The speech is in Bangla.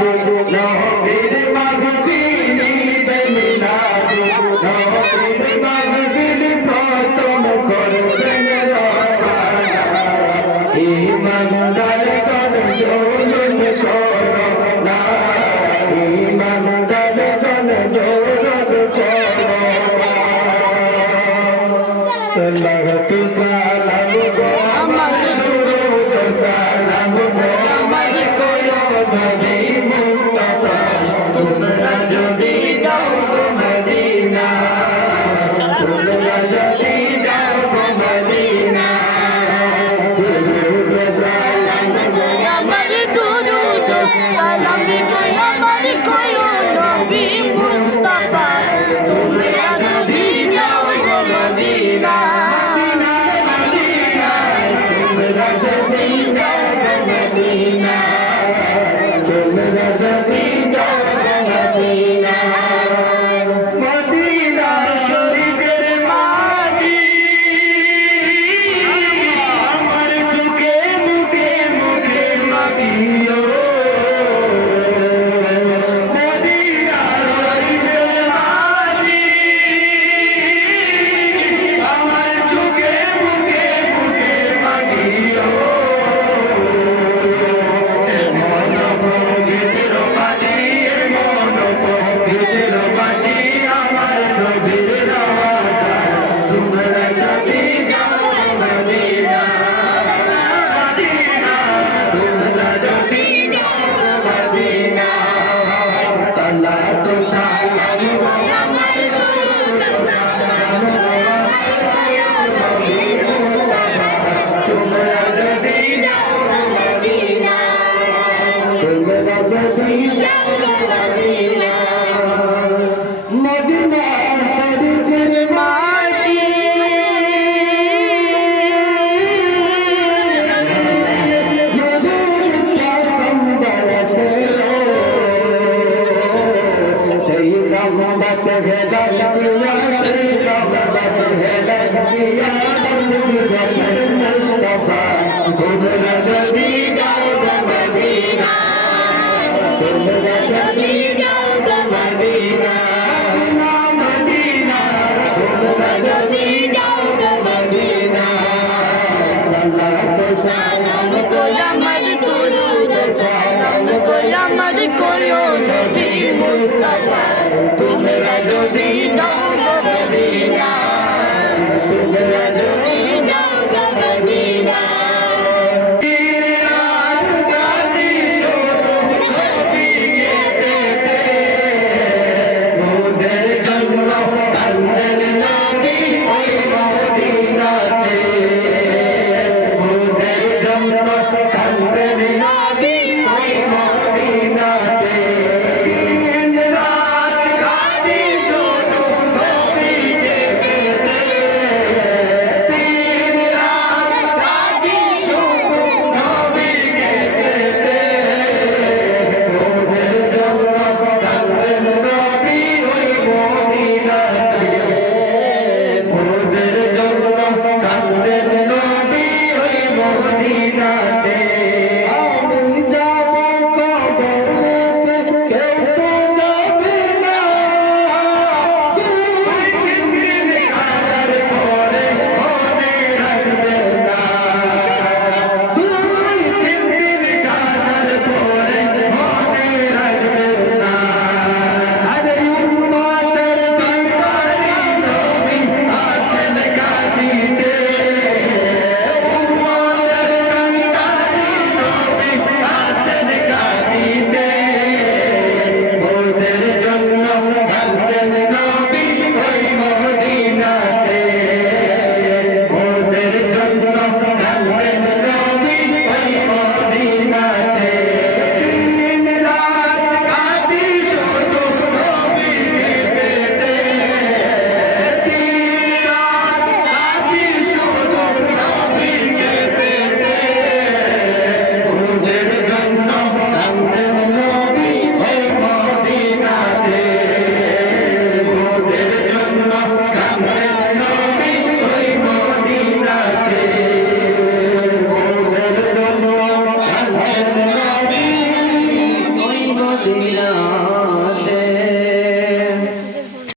no, no, no. সেই রহমত